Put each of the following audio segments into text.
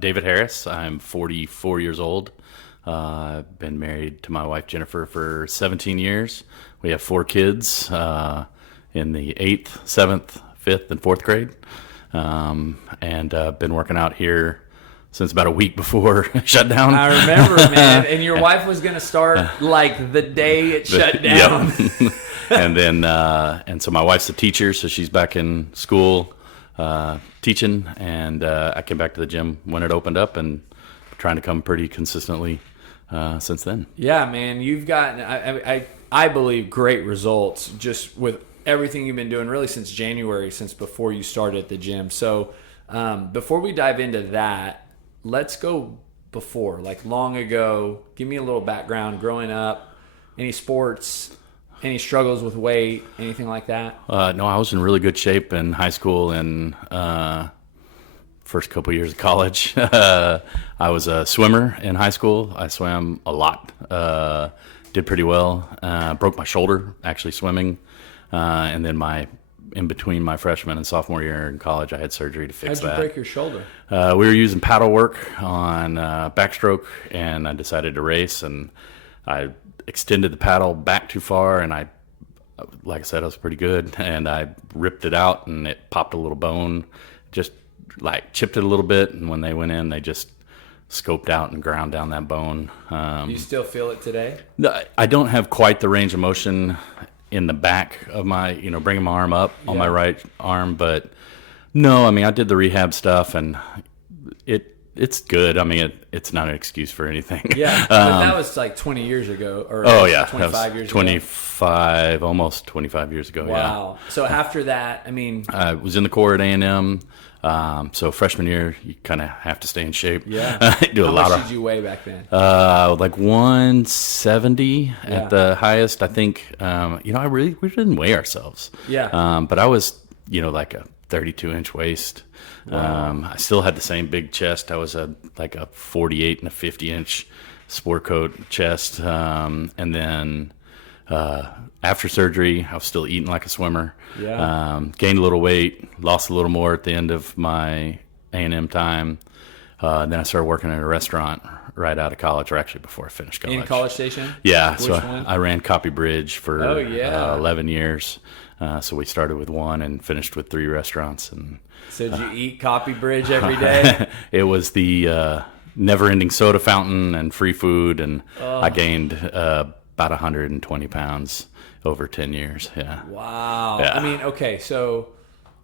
David Harris. I'm 44 years old. I've been married to my wife Jennifer for 17 years. We have 4 kids in the 8th, 7th, 5th, and 4th grade. And been working out here since about a week before shutdown. I remember, man. And your wife was going to start like the day it shut down. Yep. And then, and so my wife's a teacher, so she's back in school teaching. And I came back to the gym when it opened up, and trying to come pretty consistently since then. Yeah, man. You've gotten, I believe, great results just with everything you've been doing really since January, since before you started at the gym. So before we dive into that, let's go before, like long ago. Give me a little background growing up, any sports, any struggles with weight, anything like that? No, I was in really good shape in high school and first couple years of college. I was a swimmer in high school. I swam a lot, did pretty well. Broke my shoulder actually swimming. And then in between my freshman and sophomore year in college, I had surgery to fix that. How'd you break your shoulder? We were using paddle work on backstroke, and I decided to race, and I extended the paddle back too far, and like I said, I was pretty good, and I ripped it out, and it popped a little bone, just like chipped it a little bit, and when they went in, they just scoped out and ground down that bone. Do you still feel it today? I don't have quite the range of motion in the back of my, bringing my arm up on my right arm, but no, I mean, I did the rehab stuff, and it's good. I mean, it's not an excuse for anything. Yeah, but that was like 20 years ago, or 25 years ago. 25, almost 25 years ago. Wow. Yeah. So after that, I mean, I was in the Corps at A&M. So freshman year, you kind of have to stay in shape. Yeah. How much did you weigh back then? Like 170 at the highest. I think. We didn't weigh ourselves. Yeah. But I was, like a 32-inch waist. Wow. I still had the same big chest. I was like a 48 and a 50-inch sport coat chest. And then after surgery, I was still eating like a swimmer. Yeah. Gained a little weight, lost a little more at the end of my A&M time. Then I started working at a restaurant right out of college, or actually before I finished college. In College Station? Yeah. Which so one? I ran Copy Bridge for 11 years. So we started with one and finished with 3 restaurants. And so did you eat Copy Bridge every day? It was the never-ending soda fountain and free food, and I gained about 120 pounds over 10 years. Yeah. Wow. Yeah. I mean, okay, so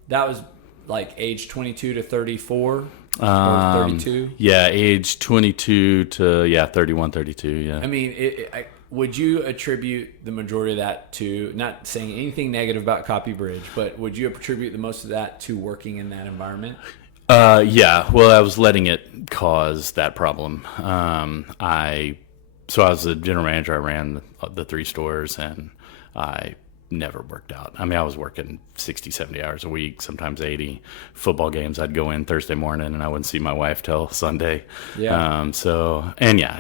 that was like age 22 to 34 or 32? Yeah, age 22 to 31, 32. Yeah. I mean, would you attribute the majority of that to, not saying anything negative about Copy Bridge, but would you attribute the most of that to working in that environment? Yeah. Well, I was letting it cause that problem. So I was the general manager. I ran the 3 stores, and I never worked out. I mean, I was working 60, 70 hours a week, sometimes 80. Football games, I'd go in Thursday morning, and I wouldn't see my wife till Sunday. Yeah.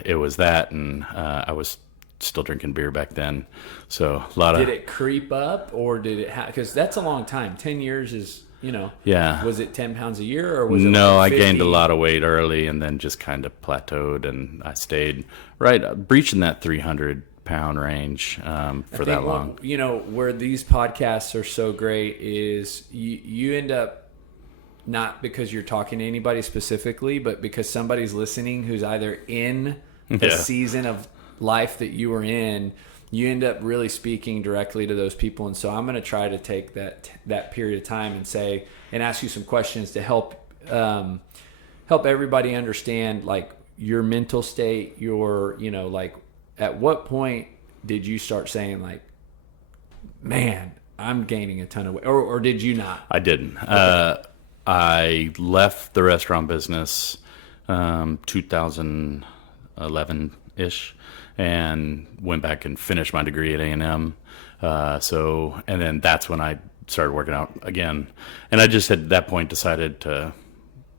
It was that, and I was still drinking beer back then. So a lot of... Did it creep up, or did it because that's a long time. 10 years is, Yeah. Was it 10 pounds a year, or was it No, like 50? I gained a lot of weight early, and then just kind of plateaued, and I stayed breaching that 300-pound range for that long. Where these podcasts are so great is you end up, not because you're talking to anybody specifically, but because somebody's listening who's either in the season of life that you were in, you end up really speaking directly to those people. And so I'm going to try to take that period of time and ask you some questions to help everybody understand, like, your mental state, like, at what point did you start saying, like, man, I'm gaining a ton of weight, or did you not? I didn't. Okay. I left the restaurant business 2011-ish, and went back and finished my degree at A&M. And then that's when I started working out again. And I just at that point decided to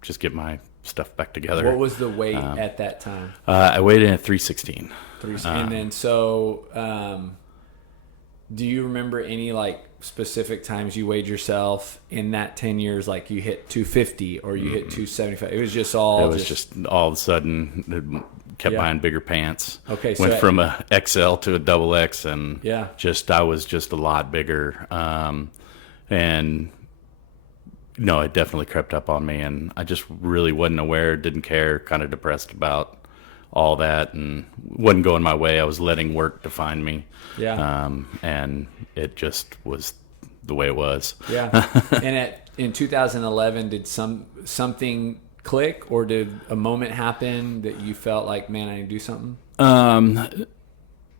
just get my stuff back together. What was the weight at that time? I weighed in at 316. And then do you remember any like specific times you weighed yourself in that 10 years, like you hit 250 or you hit 275? It was just all. It was just all of a sudden kept buying bigger pants. Okay, so went from a XL to a double X, and Yeah. I was just a lot bigger. And no, it definitely crept up on me, and I just really wasn't aware, didn't care, kind of depressed about all that, and wasn't going my way. I was letting work define me. Yeah. And it just was the way it was. Yeah. And in 2011, did something click, or did a moment happen that you felt like, man, I need to do something?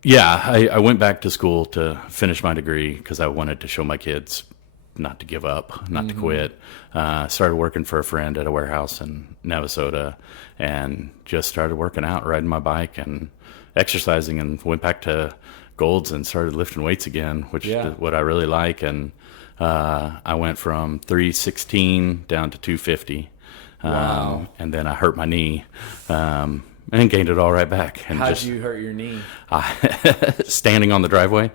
Yeah, I went back to school to finish my degree because I wanted to show my kids not to give up, not to quit. Started working for a friend at a warehouse in Navasota, and just started working out, riding my bike and exercising, and went back to Gold's and started lifting weights again, which is what I really like. And I went from 316 down to 250. Wow. And then I hurt my knee, and gained it all right back. And How'd you hurt your knee? Standing on the driveway.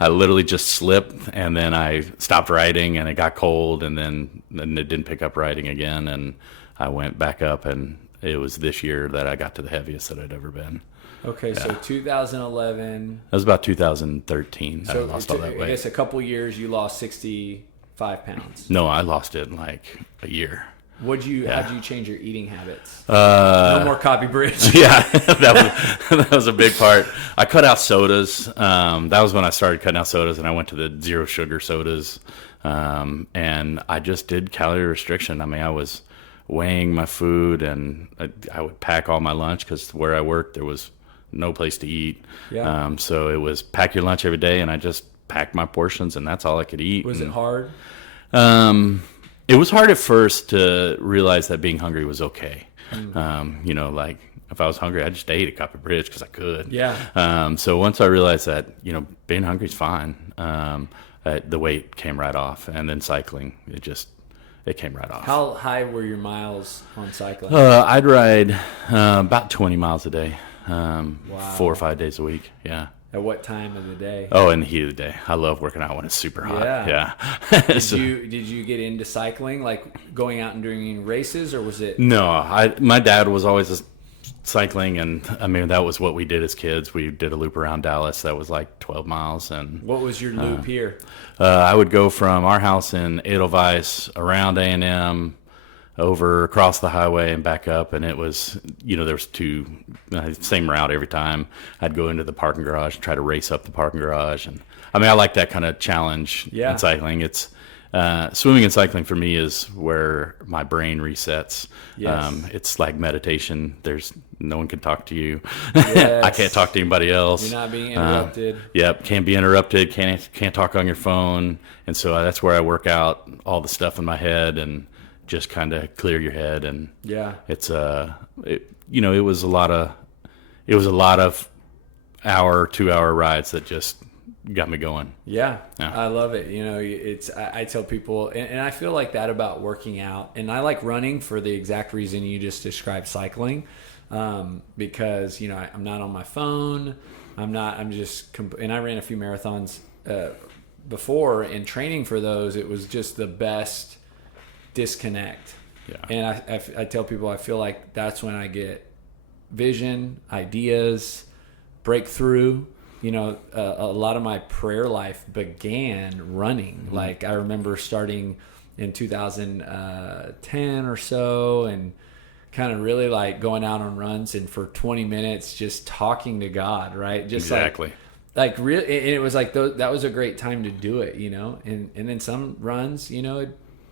I literally just slipped, and then I stopped riding, and it got cold, and then it didn't pick up riding again, and I went back up, and it was this year that I got to the heaviest that I'd ever been. Okay, so 2011. That was about 2013 that I lost all that weight. I guess a couple years you lost 65 pounds. No, I lost it in like a year. How'd you change your eating habits? No more copy bridge. Yeah, that was a big part. I cut out sodas. That was when I started cutting out sodas, and I went to the zero sugar sodas. And I just did calorie restriction. I mean, I was weighing my food, and I would pack all my lunch because where I worked, there was no place to eat. Yeah. So it was pack your lunch every day, and I just packed my portions, and that's all I could eat. Was it hard? It was hard at first to realize that being hungry was okay. Like if I was hungry, I just ate a copy bridge because I could. Yeah. So once I realized that, being hungry is fine, the weight came right off. And then cycling, it came right off. How high were your miles on cycling? I'd ride about 20 miles a day, Wow. 4 or 5 days a week. Yeah. At what time of the day? Oh, in the heat of the day. I love working out when it's super hot. Yeah. Did you get into cycling, like going out and doing races, or was it? No, my dad was always cycling, and I mean that was what we did as kids. We did a loop around Dallas that was like 12 miles. And what was your loop here? I would go from our house in Edelweiss around A&M, over across the highway and back up, and it was, there was two, same route every time. I'd go into the parking garage and try to race up the parking garage, and I mean I like that kind of challenge in cycling. It's swimming and cycling for me is where my brain resets. Yes. It's like meditation. There's no one can talk to you. Yes. I can't talk to anybody else. You're not being interrupted. Yep, can't be interrupted. Can't talk on your phone, and so that's where I work out all the stuff in my head and just kind of clear your head. And it's it was a lot of hour, 2 hour rides that just got me going. Yeah. I love it. I tell people, and I feel like that about working out, and I like running for the exact reason you just described cycling, because I'm not on my phone. And I ran a few marathons before, and training for those, it was just the best disconnect. And I tell people I feel like that's when I get vision, ideas, breakthrough. A lot of my prayer life began running. Mm-hmm. Like I remember starting in 2010 or so, and kind of really like going out on runs and for 20 minutes just talking to God, right? Just exactly. Like really, and it was like that was a great time to do it, and then some runs,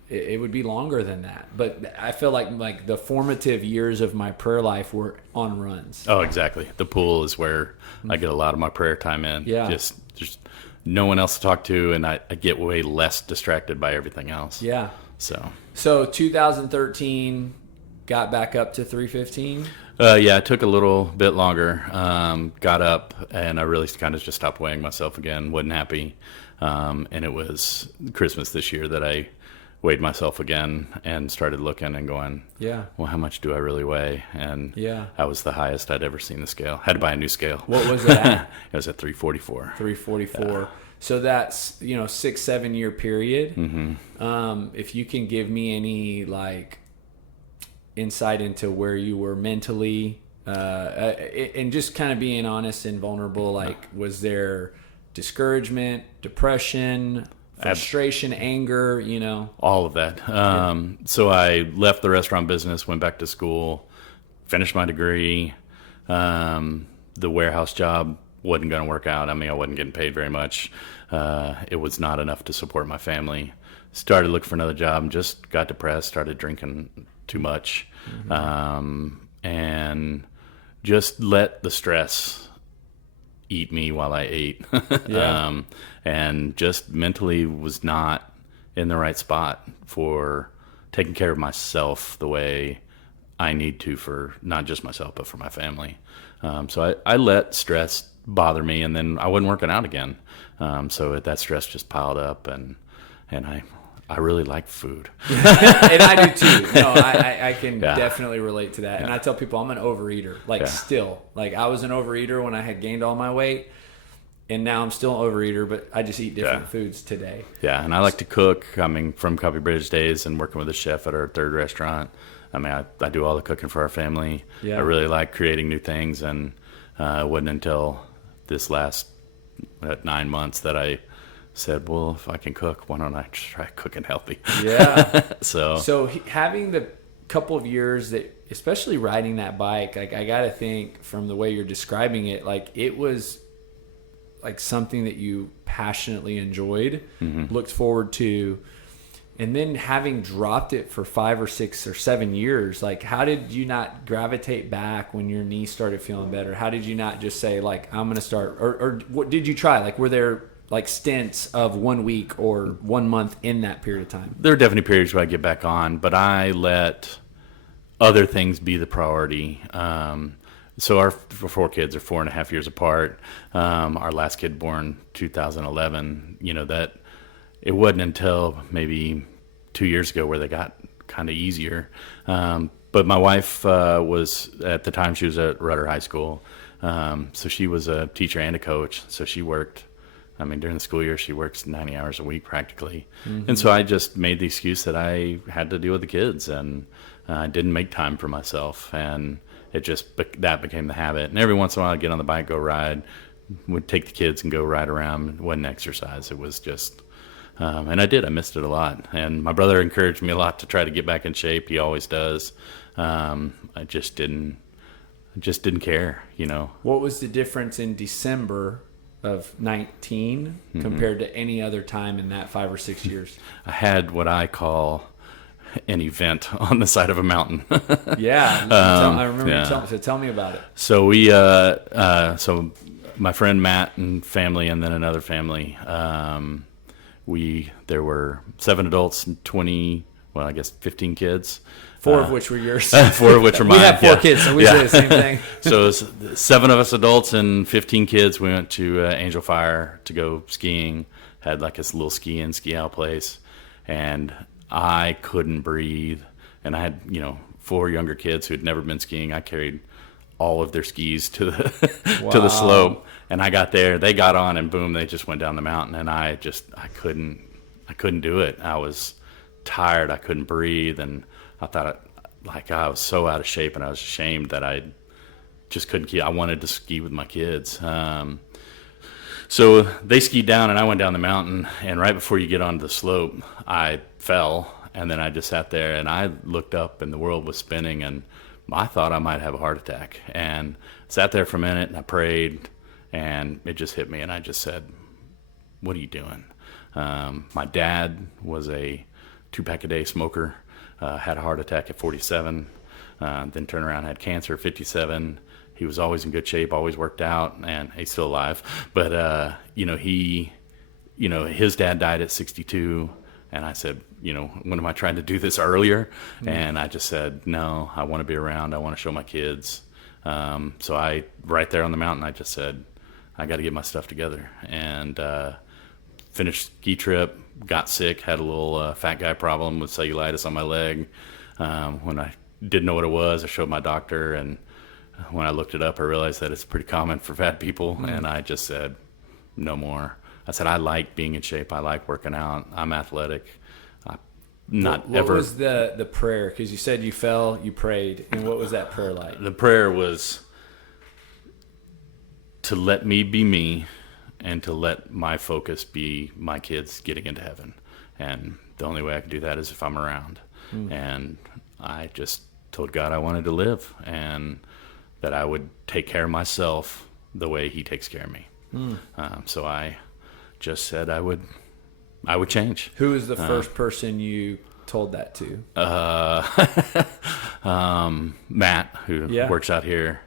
it would be longer than that, but I feel like the formative years of my prayer life were on runs. Oh, exactly. The pool is where I get a lot of my prayer time in. Yeah. Just no one else to talk to, and I get way less distracted by everything else. Yeah. So 2013, got back up to 315. Yeah, it took a little bit longer. Got up, and I really kind of just stopped weighing myself again. Wasn't happy, and it was Christmas this year that I weighed myself again and started looking and going, well, how much do I really weigh? And I was the highest I'd ever seen the scale. Had to buy a new scale. What was it at? It was at 344. 344. So that's, 6-7 year period. Mm-hmm. If you can give me any like insight into where you were mentally, and just kind of being honest and vulnerable, like was there discouragement, depression, frustration, anger, All of that. So I left the restaurant business, went back to school, finished my degree. The warehouse job wasn't going to work out. I mean, I wasn't getting paid very much. It was not enough to support my family. Started looking for another job and just got depressed, started drinking too much. And just let the stress eat me while I ate. Yeah. And just mentally was not in the right spot for taking care of myself the way I need to, for not just myself, but for my family. So I let stress bother me, and then I wasn't working out again. So that stress just piled up, and I really like food. And I do too. No, I can definitely relate to that. And I tell people I'm an overeater, still. Like I was an overeater when I had gained all my weight, and now I'm still an overeater, but I just eat different foods today. Yeah, and I like to cook. I mean, from Coffee Bridge days and working with a chef at our third restaurant, I mean, I do all the cooking for our family. Yeah. I really like creating new things, and it wasn't until this last 9 months that I said, well, if I can cook, why don't I just try cooking healthy? Yeah. So having the couple of years that, especially riding that bike, like I got to think from the way you're describing it, like it was like something that you passionately enjoyed, looked forward to, and then having dropped it for 5 or 6 or 7 years, like how did you not gravitate back when your knee started feeling better? How did you not just say like, I'm going to start, or what did you try? Like, were there like stints of 1 week or 1 month in that period of time? There are definitely periods where I get back on, but I let other things be the priority. So our 4 kids are 4.5 years apart. Our last kid born 2011, that it wasn't until maybe 2 years ago where they got kind of easier. But my wife was, at the time, she was at Rudder High School. So she was a teacher and a coach. So she worked, I mean, during the school year, she works 90 hours a week practically. And so I just made the excuse that I had to deal with the kids, and I didn't make time for myself. And it just, that became the habit. And every once in a while I'd get on the bike, go ride, would take the kids and go ride around. It wasn't exercise. It was just, and I missed it a lot. And my brother encouraged me a lot to try to get back in shape. He always does. I just didn't care, What was the difference in December of 19 compared to any other time in that 5 or 6 years? I had what I call an event on the side of a mountain. Yeah. I remember you telling me. So tell me about it. So we, so my friend Matt and family, and then another family, there were 7 adults and 15 kids. 4 of which were yours. 4 of which were mine. We have 4 kids, so we say the same thing. So it was 7 of us adults and 15 kids. We went to Angel Fire to go skiing. Had like this little ski out place, and I couldn't breathe. And I had 4 younger kids who had never been skiing. I carried all of their skis to the to the slope, and I got there. They got on, and boom, they just went down the mountain. And I couldn't do it. I was tired. I couldn't breathe, and I thought I was so out of shape, and I was ashamed that I just couldn't keep. I wanted to ski with my kids. So they skied down, and I went down the mountain, and right before you get onto the slope, I fell, and then I just sat there, and I looked up, and the world was spinning, and I thought I might have a heart attack, and sat there for a minute, and I prayed, and it just hit me, and I just said, what are you doing? My dad was a 2-pack-a-day smoker, had a heart attack at 47, then turned around and had cancer at 57. He was always in good shape, always worked out, and he's still alive. But, his dad died at 62, and I said, when am I trying to do this earlier? And I just said, no, I want to be around. I want to show my kids. So right there on the mountain, I just said, I got to get my stuff together. And finished ski trip, got sick, had a little fat guy problem with cellulitis on my leg. When I didn't know what it was, I showed my doctor, and when I looked it up, I realized that it's pretty common for fat people, and I just said, no more. I said, I like being in shape. I like working out. I'm athletic. What was the prayer? Because you said you fell, you prayed, and what was that prayer like? The prayer was to let me be me and to let my focus be my kids getting into heaven. And the only way I can do that is if I'm around. And I just told God I wanted to live and that I would take care of myself the way he takes care of me. So I just said I would change. Who was the first person you told that to? Matt, who works out here.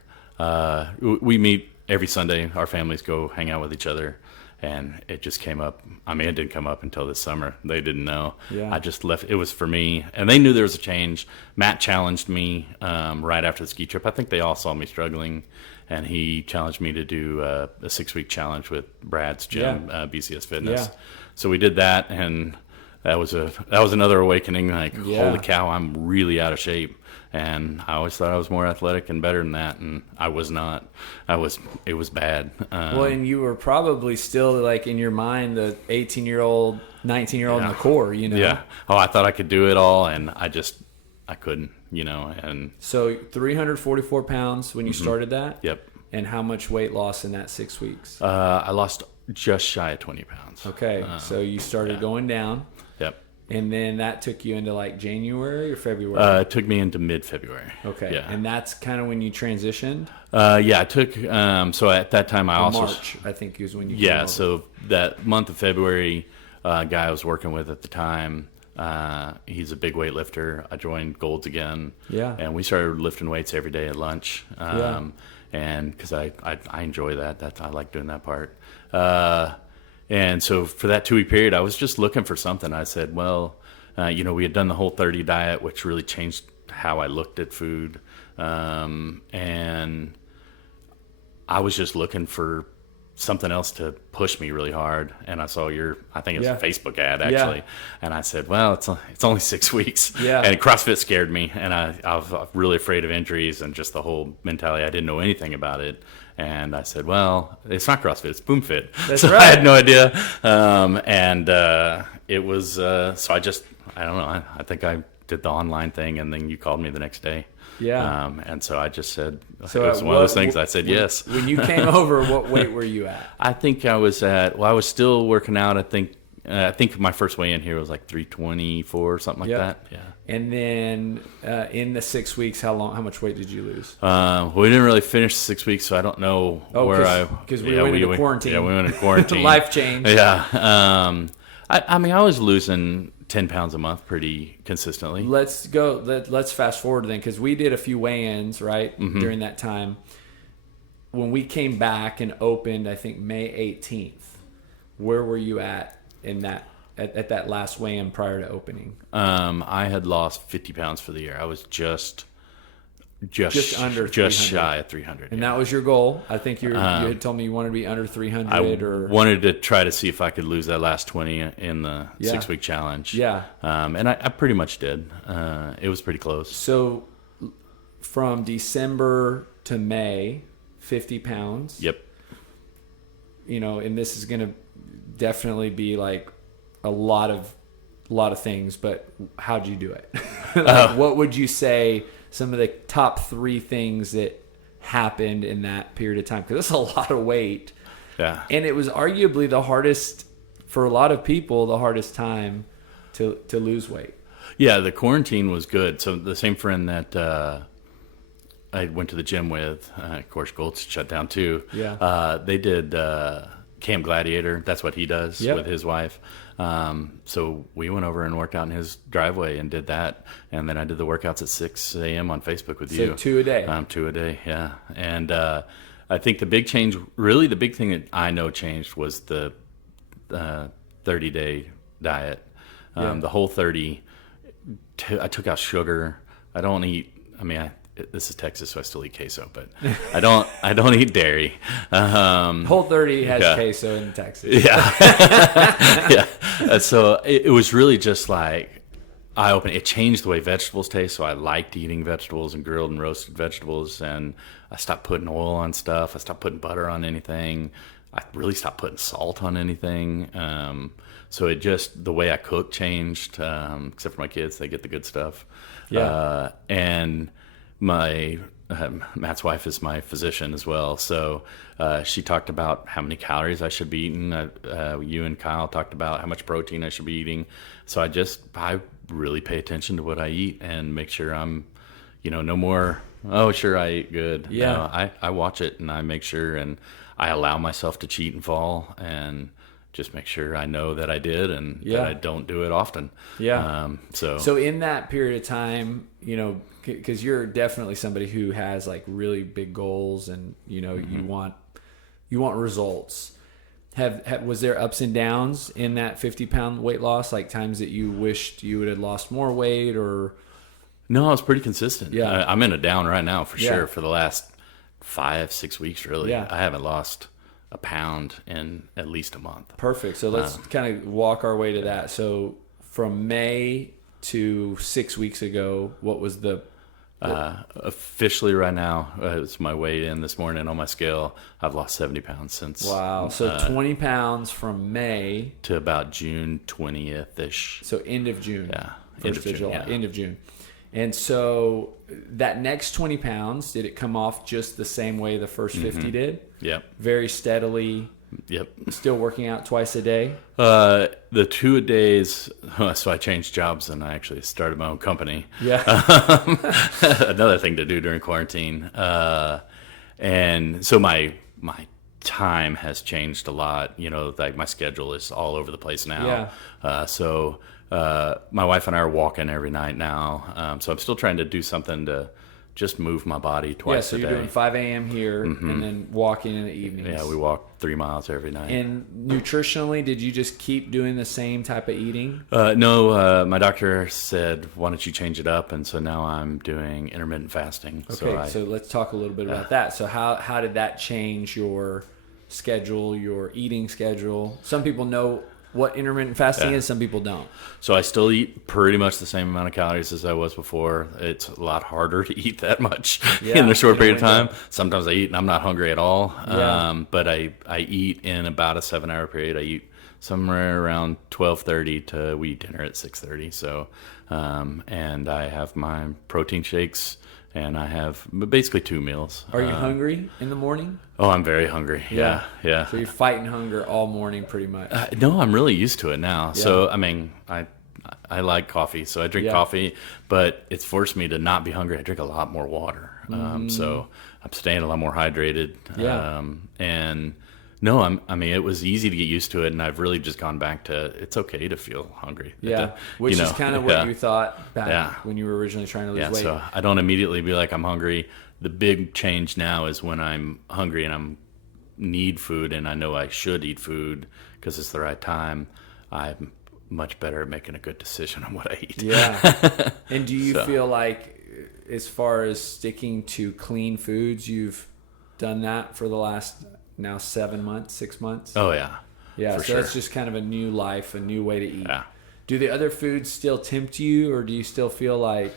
We meet every Sunday. Our families go hang out with each other. And it just came up. I mean, it didn't come up until this summer. They didn't know. Yeah. I just left. It was for me. And they knew there was a change. Matt challenged me right after the ski trip. I think they all saw me struggling. And he challenged me to do a 6-week challenge with Brad's gym, BCS Fitness. Yeah. So we did that. And that was another awakening. Like, holy cow, I'm really out of shape. And I always thought I was more athletic and better than that, and I was not. It was bad. Well, and you were probably still, like, in your mind, the 18-year-old, 19-year-old in the core, you know? Yeah. Oh, I thought I could do it all, and I couldn't, you know. And so 344 pounds when you started that? Yep. And how much weight loss in that 6 weeks? I lost just shy of 20 pounds. Okay, so you started going down. Yep. And then that took you into like January or February? It took me into mid-February. Okay. Yeah. And that's kind of when you transitioned? Yeah, it took, so at that time March, I think, is when you came over. So that month of February, guy I was working with at the time, he's a big weightlifter. I joined Golds again. Yeah. And we started lifting weights every day at lunch. And because I enjoy that. I like doing that part. And so for that 2-week period, I was just looking for something. I said, well, you know, we had done the Whole30 diet, which really changed how I looked at food. And I was just looking for something else to push me really hard. And I saw I think it was a Facebook ad, actually. Yeah. And I said, well, it's only 6 weeks. Yeah. And CrossFit scared me. And I was really afraid of injuries and just the whole mentality. I didn't know anything about it. And I said, well, it's not CrossFit, it's BoomFit. That's so right. I had no idea. It was, so I don't know, I think I did the online thing, and then you called me the next day. Yeah. And so I just said, so it was one of those things. I said yes. When you came over, what weight were you at? I think I was still working out. I think my first weigh in here was like 324 or something like that. Yeah. And then in the 6 weeks, how much weight did you lose? We didn't really finish 6 weeks, so I don't know because we went into quarantine. Yeah, we went into quarantine. Life change. Yeah. I mean, I was losing 10 pounds a month pretty consistently. Let's fast forward then, because we did a few weigh-ins, right, during that time. When we came back and opened, I think May 18th, where were you at in that at that last weigh-in prior to opening? I had lost 50 pounds for the year. I was just under 300. Just shy of 300. And that was your goal. I think you had told me you wanted to be under 300. I wanted to try to see if I could lose that last 20 in the 6-week challenge. Yeah. And I pretty much did. It was pretty close. So from December to May, 50 pounds. Yep. You know, and this is going to definitely be like a lot of things, but how'd you do it? What would you say some of the top 3 things that happened in that period of time? Because that's a lot of weight. Yeah. And it was arguably the hardest, for a lot of people, the hardest time to lose weight. Yeah, the quarantine was good. So the same friend that I went to the gym with, of course, Golds shut down too. Yeah. They did Camp Gladiator. That's what he does with his wife. So we went over and worked out in his driveway and did that. And then I did the workouts at 6 a.m. on Facebook with you. So 2 a day. 2 a day, yeah. And I think the big change, really the big thing that I know changed was the 30-day diet. The Whole30, I took out sugar. I don't eat, this is Texas, so I still eat queso, but I don't eat dairy. Whole30 has queso in Texas. Yeah. Yeah. So it was really just like eye-opening. It changed the way vegetables taste, so I liked eating vegetables and grilled and roasted vegetables, and I stopped putting oil on stuff. I stopped putting butter on anything. I really stopped putting salt on anything. So it just, the way I cook changed, except for my kids, they get the good stuff. Yeah. And my Matt's wife is my physician as well, so she talked about how many calories I should be eating. You and Kyle talked about how much protein I should be eating. So I really pay attention to what I eat and make sure I'm, no more. Oh, sure, I ate good. Yeah, No, I watch it and I make sure, and I allow myself to cheat and fall, and just make sure I know that I did and that I don't do it often. Yeah. So in that period of time, because you're definitely somebody who has like really big goals, and you want results. Was there ups and downs in that 50-pound weight loss? Like times that you wished you would have lost more weight, or? No, I was pretty consistent. Yeah. I'm in a down right now for sure for the last 5-6 weeks, really. Yeah. I haven't lost a pound in at least a month. Perfect. So let's kind of walk our way to that. So from May to 6 weeks ago, what was the... Officially right now, it's my weigh in this morning on my scale. I've lost 70 pounds since. Wow. So 20 pounds from May to about June 20th-ish. So end of June. Yeah. End of June. End of June. And so that next 20 pounds, did it come off just the same way the first 50 did? Yep. Very steadily. Yep. Still working out twice a day? The 2-a-days, so I changed jobs and I actually started my own company. Yeah. Another thing to do during quarantine. And so my time has changed a lot. Like my schedule is all over the place now. Yeah. So my wife and I are walking every night now. So I'm still trying to do something to just move my body twice a day. So you're doing 5 a.m. here and then walking in the evenings. Yeah, we walk 3 miles every night. And nutritionally, did you just keep doing the same type of eating? No, my doctor said, why don't you change it up? And so now I'm doing intermittent fasting. Okay, so let's talk a little bit about that. So how did that change your schedule, your eating schedule? Some people know what intermittent fasting is, some people don't. So I still eat pretty much the same amount of calories as I was before. It's a lot harder to eat that much in a short period of time. Sometimes I eat and I'm not hungry at all. But I eat in about a 7-hour period. I eat somewhere around 12:30 to we eat dinner at 6:30. So, and I have my protein shakes. And I have basically 2 meals. Are you hungry in the morning? Oh, I'm very hungry. Yeah. So you're fighting hunger all morning pretty much. No, I'm really used to it now. Yeah. So, I mean, I like coffee, so I drink coffee, but it's forced me to not be hungry. I drink a lot more water. So I'm staying a lot more hydrated. And no, I mean, it was easy to get used to it, and I've really just gone back to it's okay to feel hungry. Which is kind of what you thought back when you were originally trying to lose weight. So I don't immediately be like, I'm hungry. The big change now is when I'm hungry and need food, and I know I should eat food because it's the right time, I'm much better at making a good decision on what I eat. Yeah. And do you feel like, as far as sticking to clean foods, you've done that for the last... now 6 months? Oh, yeah. Yeah, so sure. That's just kind of a new life, a new way to eat. Yeah. Do the other foods still tempt you, or do you still feel like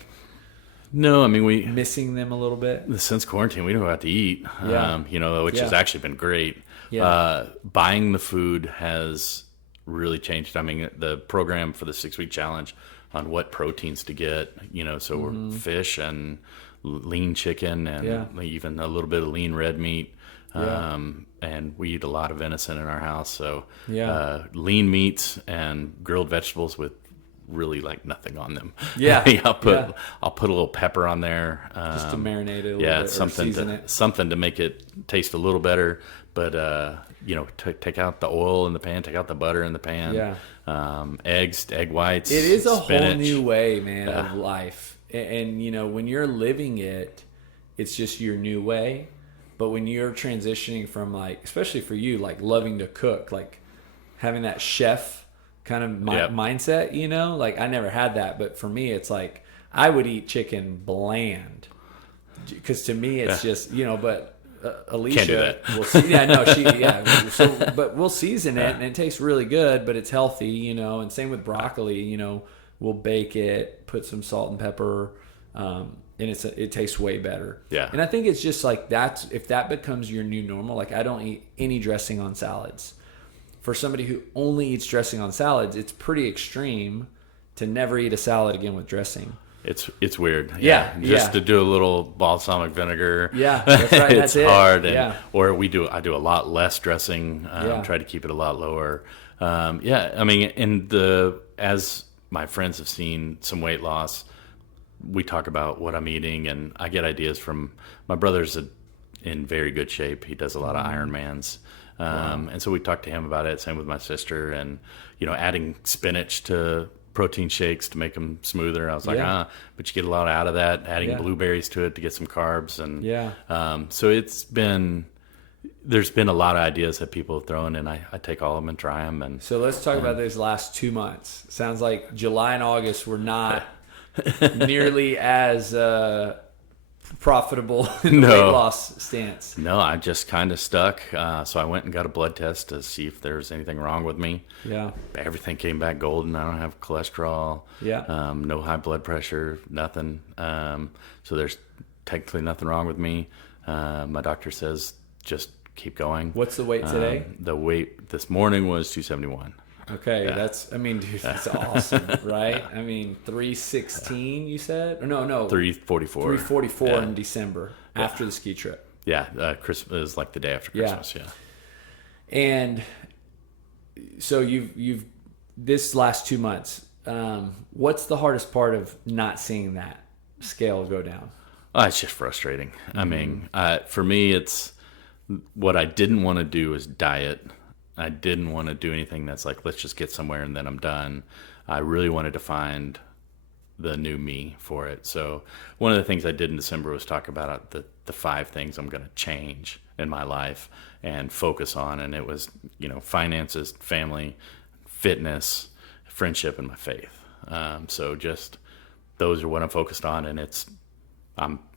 No, I mean, missing them a little bit? Since quarantine, we don't go out to eat, which has actually been great. Yeah. Buying the food has really changed. I mean, the program for the 6-week challenge on what proteins to get, so we're fish and lean chicken and even a little bit of lean red meat. And we eat a lot of venison in our house, so lean meats and grilled vegetables with really like nothing on them. I'll put a little pepper on there, just to marinate it a little bit, something to make it taste a little better, but take out the oil in the pan, take out the butter in the pan. Eggs, egg whites. It is a spinach. whole new way, man, of life, and when you're living it, it's just your new way. But when you're transitioning from, like, especially for you, like loving to cook, like having that chef kind of mindset, like I never had that. But for me, it's like I would eat chicken bland because to me it's just, but Alicia can't do that. will see, but we'll season it and it tastes really good, but it's healthy, and same with broccoli, we'll bake it, put some salt and pepper, and it tastes way better. Yeah. And I think it's just like if that becomes your new normal, like I don't eat any dressing on salads. For somebody who only eats dressing on salads, it's pretty extreme to never eat a salad again with dressing. It's weird. Yeah. Just to do a little balsamic vinegar. Yeah, that's right. It's hard. Yeah. Or I do a lot less dressing. Try to keep it a lot lower. I mean, as my friends have seen some weight loss, we talk about what I'm eating, and I get ideas from my brother's in very good shape. He does a lot of Ironmans. And so we talked to him about it. Same with my sister, and adding spinach to protein shakes to make them smoother. I was like, but you get a lot out of that. Adding blueberries to it to get some carbs, and so there's been a lot of ideas that people have thrown, and I take all of them and try them. And so let's talk about these last 2 months. Sounds like July and August were not nearly as profitable in the weight loss stance. No, I just kind of stuck. So I went and got a blood test to see if there was anything wrong with me. Yeah. Everything came back golden. I don't have cholesterol. Yeah. No high blood pressure, nothing. So there's technically nothing wrong with me. My doctor says just keep going. What's the weight today? The weight this morning was 271. Okay, dude, that's awesome, right? I mean, 316, you said? Or no. 344. 344 in December after the ski trip. Yeah, Christmas is like the day after Christmas. Yeah. And so you've this last 2 months. What's the hardest part of not seeing that scale go down? It's just frustrating. I mean, for me, it's what I didn't want to do is diet. I didn't want to do anything that's like, let's just get somewhere and then I'm done. I really wanted to find the new me for it. So one of the things I did in December was talk about the 5 things I'm going to change in my life and focus on. And it was, finances, family, fitness, friendship, and my faith. So just those are what I'm focused on. And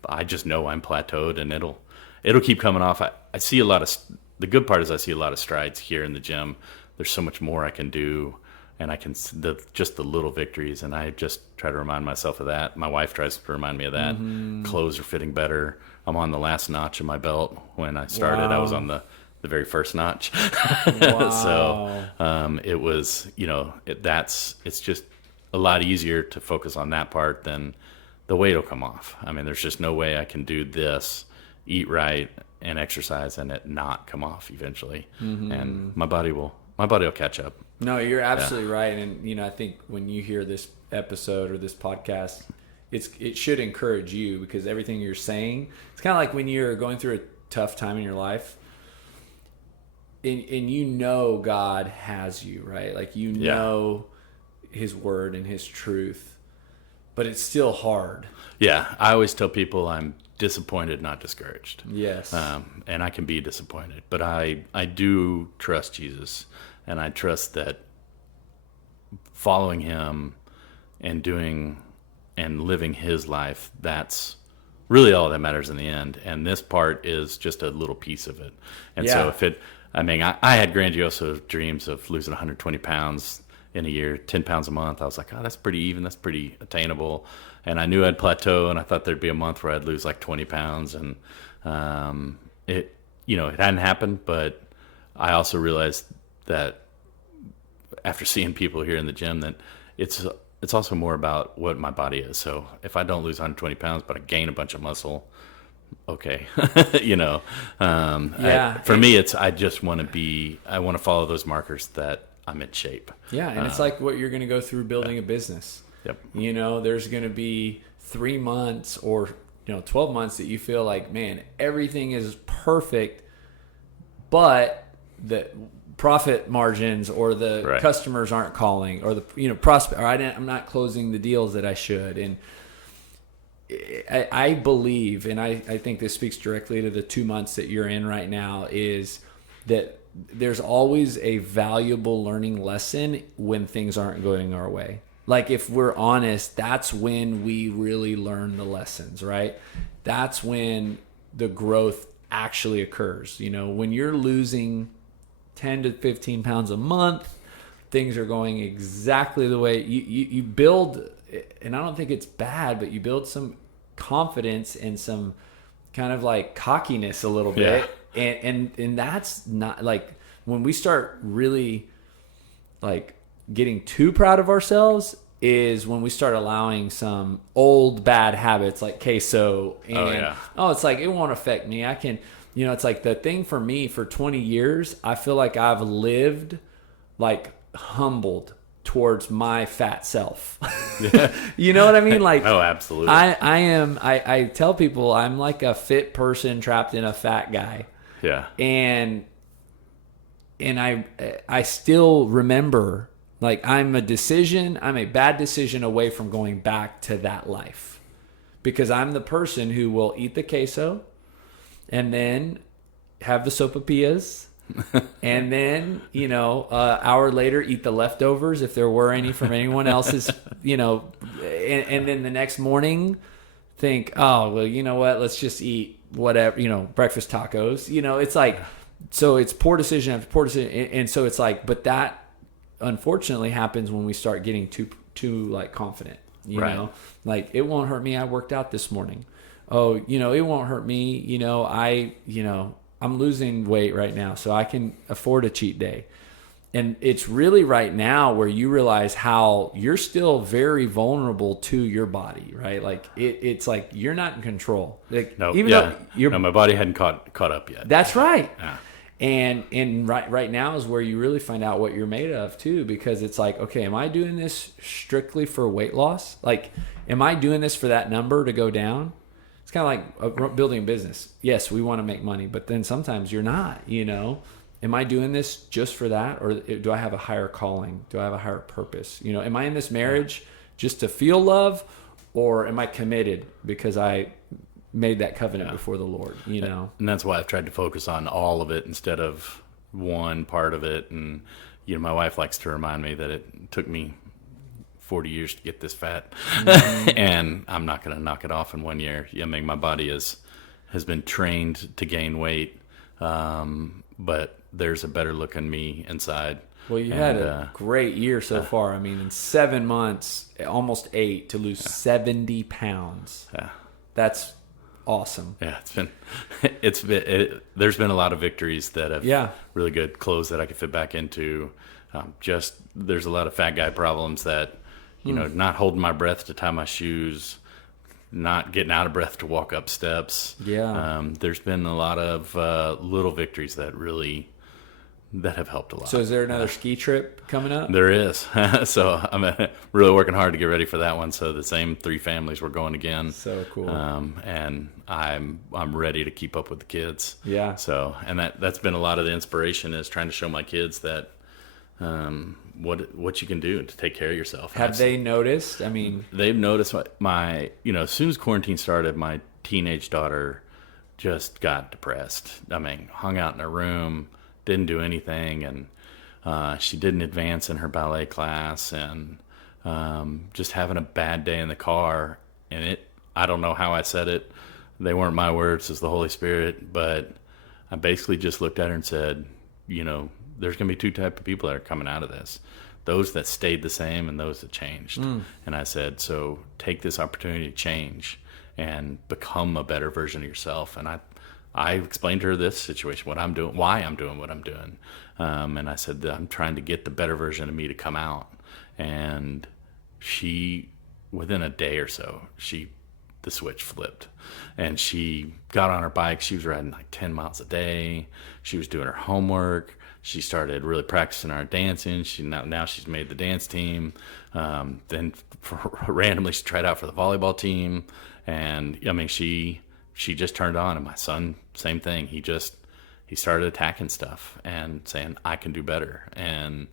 I just know I'm plateaued, and it'll keep coming off. I see a lot of, the good part is I see a lot of strides here in the gym. There's so much more I can do, and I can just the little victories, and I just try to remind myself of that. My wife tries to remind me of that. Clothes are fitting better. I'm on the last notch of my belt. When I started, I was on the very first notch. So it was, it's just a lot easier to focus on that part than the weight will come off. I mean, there's just no way I can do this, eat right, and exercise and it not come off eventually. And my body will catch up. No, you're absolutely right. And I think when you hear this episode or this podcast, it should encourage you, because everything you're saying, it's kind of like when you're going through a tough time in your life and God has you, right? Like his word and his truth, but it's still hard. Yeah. I always tell people I'm disappointed, not discouraged. Yes. And I can be disappointed, but I do trust Jesus, and I trust that following him and doing and living his life, that's really all that matters in the end. And this part is just a little piece of it. And so I had grandiose dreams of losing 120 pounds in a year, 10 pounds a month. I was like, that's pretty even. That's pretty attainable. And I knew I'd plateau, and I thought there'd be a month where I'd lose like 20 pounds. And it hadn't happened, but I also realized that after seeing people here in the gym that it's also more about what my body is. So if I don't lose 120 pounds, but I gain a bunch of muscle, okay. For me, I just want to follow those markers that I'm in shape. Yeah. And it's like what you're going to go through building a business. Yep. There's going to be 3 months or 12 months that you feel like, man, everything is perfect, but the profit margins or the customers aren't calling, or the prospect, or I'm not closing the deals that I should. And I believe, and I think this speaks directly to the 2 months that you're in right now, is that there's always a valuable learning lesson when things aren't going our way. Like, if we're honest, that's when we really learn the lessons, right? That's when the growth actually occurs. When you're losing 10 to 15 pounds a month, things are going exactly the way you build, and I don't think it's bad, but you build some confidence and some kind of like cockiness a little bit. And that's not like when we start really like getting too proud of ourselves is when we start allowing some old bad habits like queso and it's like it won't affect me. I can, it's like the thing for me for 20 years, I feel like I've lived like humbled towards my fat self. You know what I mean? Like, oh, absolutely. I tell people I'm like a fit person trapped in a fat guy. Yeah. And I still remember, like, I'm a bad decision away from going back to that life, because I'm the person who will eat the queso and then have the sopapillas and then, hour later eat the leftovers if there were any from anyone else's, and then the next morning think, oh, well, you know what, let's just eat whatever, breakfast tacos. It's like, so it's poor decision after poor decision. And so it's like, but that unfortunately happens when we start getting too like confident, like it won't hurt me. I worked out this morning. Oh, it won't hurt me. I'm losing weight right now, so I can afford a cheat day. And it's really right now where you realize how you're still very vulnerable to your body, right? Like it's like you're not in control. Like though my body hadn't caught up yet. That's right. Yeah. And right now is where you really find out what you're made of too, because it's like, okay, am I doing this strictly for weight loss? Like, am I doing this for that number to go down? It's kind of like building a business. Yes, we want to make money, but then sometimes you're not, Am I doing this just for that? Or do I have a higher calling? Do I have a higher purpose? Am I in this marriage just to feel love, or am I committed because I made that covenant before the Lord, And that's why I've tried to focus on all of it instead of one part of it. And, my wife likes to remind me that it took me 40 years to get this fat, and I'm not going to knock it off in 1 year. I mean, my body has been trained to gain weight, but there's a better look in me inside. Well, you had a great year so far. I mean, in 7 months, almost 8, to lose 70 pounds. Yeah. That's awesome. Yeah, there's been a lot of victories that have really good clothes that I could fit back into. There's a lot of fat guy problems that, not holding my breath to tie my shoes, not getting out of breath to walk up steps. Yeah. There's been a lot of little victories that have helped a lot. So is there another ski trip coming up? There is. So I'm really working hard to get ready for that one. So the same 3 families we're going again. So cool. And I'm ready to keep up with the kids. Yeah. So, and that's been a lot of the inspiration, is trying to show my kids that what you can do to take care of yourself. Have they noticed? I mean, they've noticed my as soon as quarantine started, my teenage daughter just got depressed. I mean, hung out in her room, didn't do anything, and she didn't advance in her ballet class, and just having a bad day in the car. And I don't know how I said it. They weren't my words, it's the Holy Spirit. But I basically just looked at her and said, there's going to be 2 types of people that are coming out of this. Those that stayed the same and those that changed. And I said, so take this opportunity to change and become a better version of yourself. And I explained to her this situation, what I'm doing, why I'm doing what I'm doing. And I said that I'm trying to get the better version of me to come out. And she, within a day or so, the switch flipped. And she got on her bike. She was riding like 10 miles a day. She was doing her homework. She started really practicing our dancing. Now she's made the dance team. Then randomly she tried out for the volleyball team. And I mean, she just turned on. And my son, same thing. He started attacking stuff and saying, I can do better. And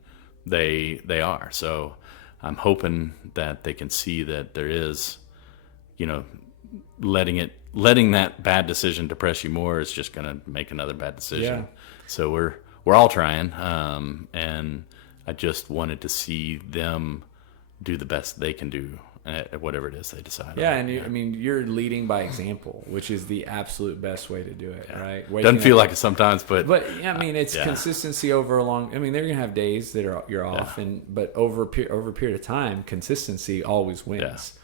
they are. So I'm hoping that they can see that there is, letting that bad decision depress you more is just going to make another bad decision. Yeah. So we're all trying, and I just wanted to see them do the best they can do at whatever it is they decide. Yeah, on. I mean, you're leading by example, which is the absolute best way to do it, right? Doesn't feel like it sometimes, but yeah, I mean, it's consistency over a long. I mean, they're gonna have days that you're off, but over a period of time, consistency always wins.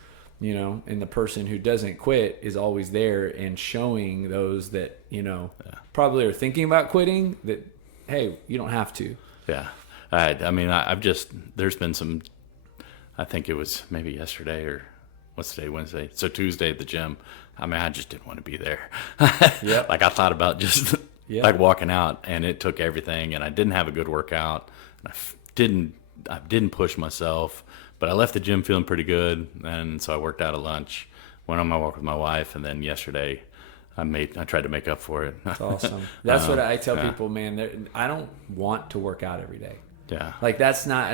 you know, and the person who doesn't quit is always there and showing those that, you know, probably are thinking about quitting that, hey, you don't have to. Yeah. I mean, I've just, there's been some, I think it was maybe yesterday or what's today, Wednesday. So Tuesday at the gym. I mean, I just didn't want to be there. Yeah. Like I thought about just like walking out, and it took everything, and I didn't have a good workout. And I didn't push myself, but I left the gym feeling pretty good. And so I worked out at lunch, went on my walk with my wife. And then yesterday I tried to make up for it. That's awesome. That's what I tell people, man. I don't want to work out every day. Yeah. Like that's not,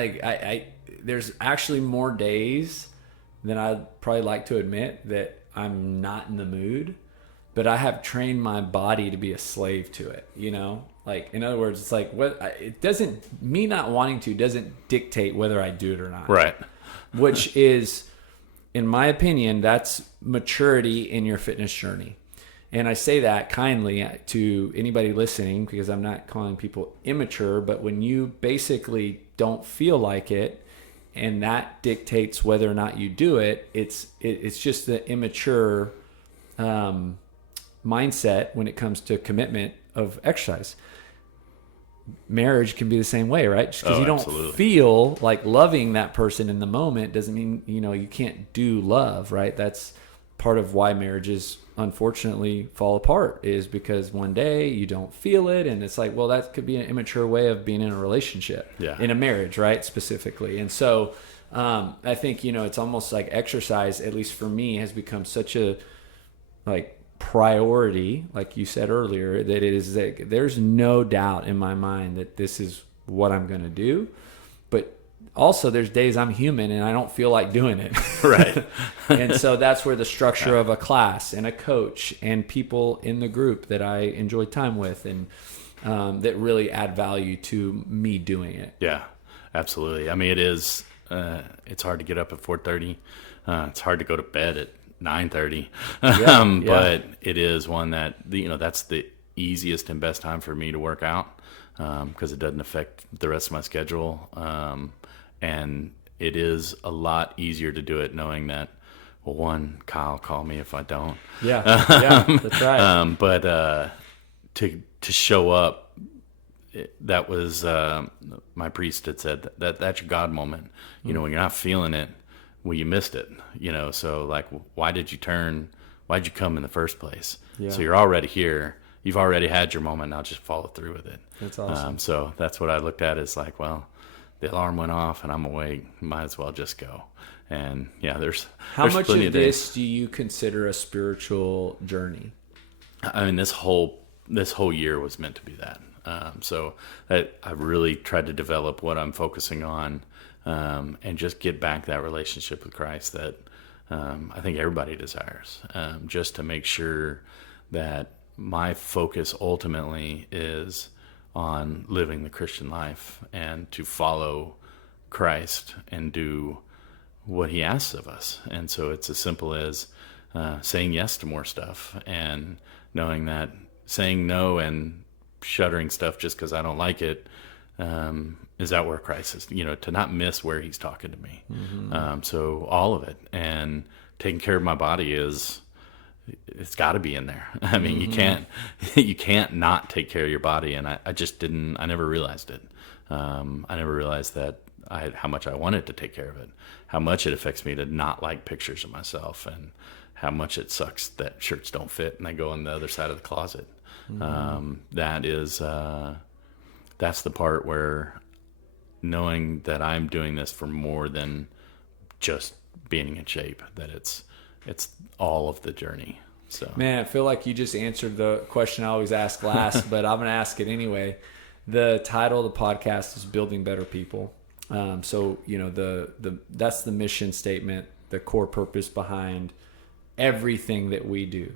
there's actually more days than I'd probably like to admit that I'm not in the mood, but I have trained my body to be a slave to it, you know? Like, in other words, it's like, me not wanting to doesn't dictate whether I do it or not. Right. Which is, in my opinion, that's maturity in your fitness journey. And I say that kindly to anybody listening, because I'm not calling people immature, but when you basically don't feel like it, and that dictates whether or not you do it, it's just the immature mindset when it comes to commitment of exercise. Marriage can be the same way, right? Just because you don't absolutely. feel like loving that person in the moment doesn't mean, you know, you can't do love, right? That's part of why marriages unfortunately fall apart, is because one day you don't feel it, and it's like, well, that could be an immature way of being in a relationship, in a marriage, right, specifically. And so I think, you know, it's almost like exercise, at least for me, has become such a like priority, like you said earlier, that it is that there's no doubt in my mind that this is what I'm going to do. But also there's days I'm human and I don't feel like doing it. Right. And so that's where the structure of a class and a coach and people in the group that I enjoy time with and that really add value to me doing it. Yeah, absolutely. I mean, it is, it's hard to get up at 4:30. It's hard to go to bed at 9:30. But it is one that, you know, that's the easiest and best time for me to work out because it doesn't affect the rest of my schedule. And it is a lot easier to do it knowing that, well, one, Kyle call me if I don't. Yeah, that's right. But to show up, that was my priest had said that's your God moment. You know, when you're not feeling it, well, you missed it. You know, so like, why did you come in the first place? Yeah. So you're already here. You've already had your moment. Now just follow through with it. That's awesome. So that's what I looked at as like, well, the alarm went off and I'm awake. Might as well just go. And yeah, there's much plenty of days. this do you consider a spiritual journey? I mean, this whole year was meant to be that. So I really tried to develop what I'm focusing on, and just get back that relationship with Christ that I think everybody desires. Just to make sure that my focus ultimately is on living the Christian life and to follow Christ and do what he asks of us. And so it's as simple as saying yes to more stuff and knowing that saying no and shuttering stuff just because I don't like it is that where Christ is, you know, to not miss where he's talking to me. Mm-hmm. So all of it, and taking care of my body it's got to be in there. I mean, you can't not take care of your body. And I never realized it. I never realized that how much I wanted to take care of it, how much it affects me to not like pictures of myself, and how much it sucks that shirts don't fit and they go on the other side of the closet. Mm-hmm. That's the part where knowing that I'm doing this for more than just being in shape, that it's all of the journey. So, man, I feel like you just answered the question I always ask last, but I'm going to ask it anyway. The title of the podcast is Building Better People. So, you know, that's the mission statement, the core purpose behind everything that we do.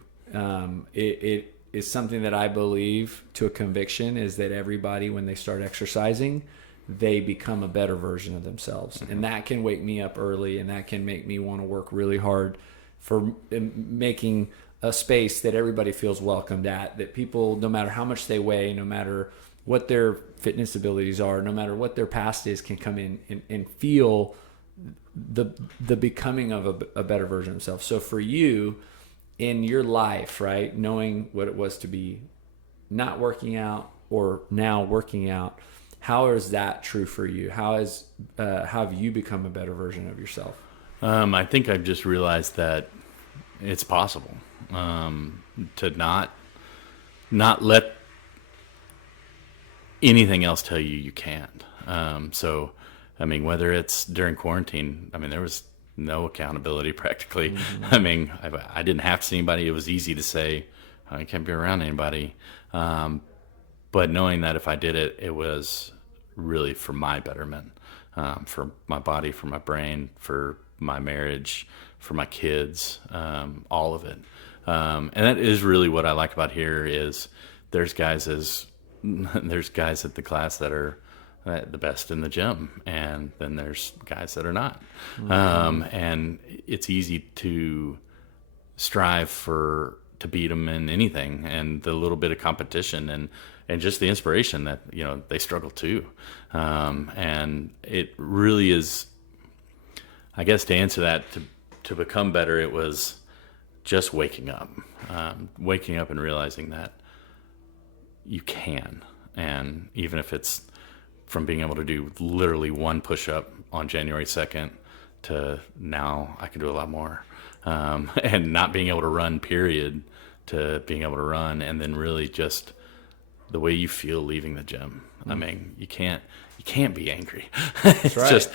It is something that I believe to a conviction is that everybody, when they start exercising, they become a better version of themselves. Mm-hmm. And that can wake me up early, and that can make me want to work really hard for making a space that everybody feels welcomed at, that people, no matter how much they weigh, no matter what their fitness abilities are, no matter what their past is, can come in and feel the becoming of a better version of himself. So for you in your life, right, knowing what it was to be not working out or now working out, how is that true for you? How have you become a better version of yourself? I think I've just realized that it's possible to not let anything else tell you can't. So, I mean, whether it's during quarantine, I mean, there was no accountability practically. Mm-hmm. I mean, I didn't have to see anybody. It was easy to say, I can't be around anybody. But knowing that if I did it, it was really for my betterment, for my body, for my brain, for my marriage, for my kids, all of it. And that is really what I like about here is there's guys at the class that are the best in the gym, and then there's guys that are not. Mm-hmm. And it's easy to strive to beat them in anything, and the little bit of competition and just the inspiration that, they struggle too. And it really is, I guess, to answer that, to become better, it was just waking up and realizing that you can. And even if it's from being able to do literally one push-up on January 2nd to now I can do a lot more, and not being able to run, period, to being able to run, and then really just the way you feel leaving the gym. I mean, you can't be angry. It's right. Just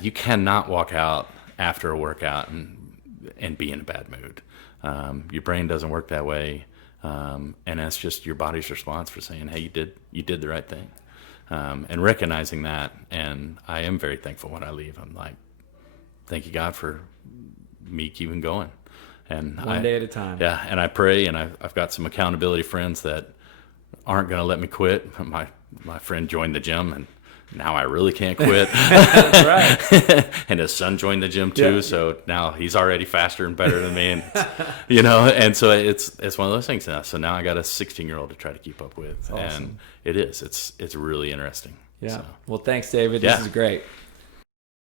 you cannot walk out after a workout and be in a bad mood. Your brain doesn't work that way, and that's just your body's response for saying, "Hey, you did the right thing," and recognizing that. And I am very thankful when I leave. I'm like, "Thank you, God, for me keeping going." And one day at a time. Yeah, and I pray, and I've got some accountability friends that aren't going to let me quit. My friend joined the gym, and now I really can't quit. That's right. And his son joined the gym too, yeah. So now he's already faster and better than me, and and so it's one of those things now. So now I got a 16-year-old to try to keep up with, awesome. And it's really interesting. Yeah. So. Well, thanks, David. Yeah. This is great.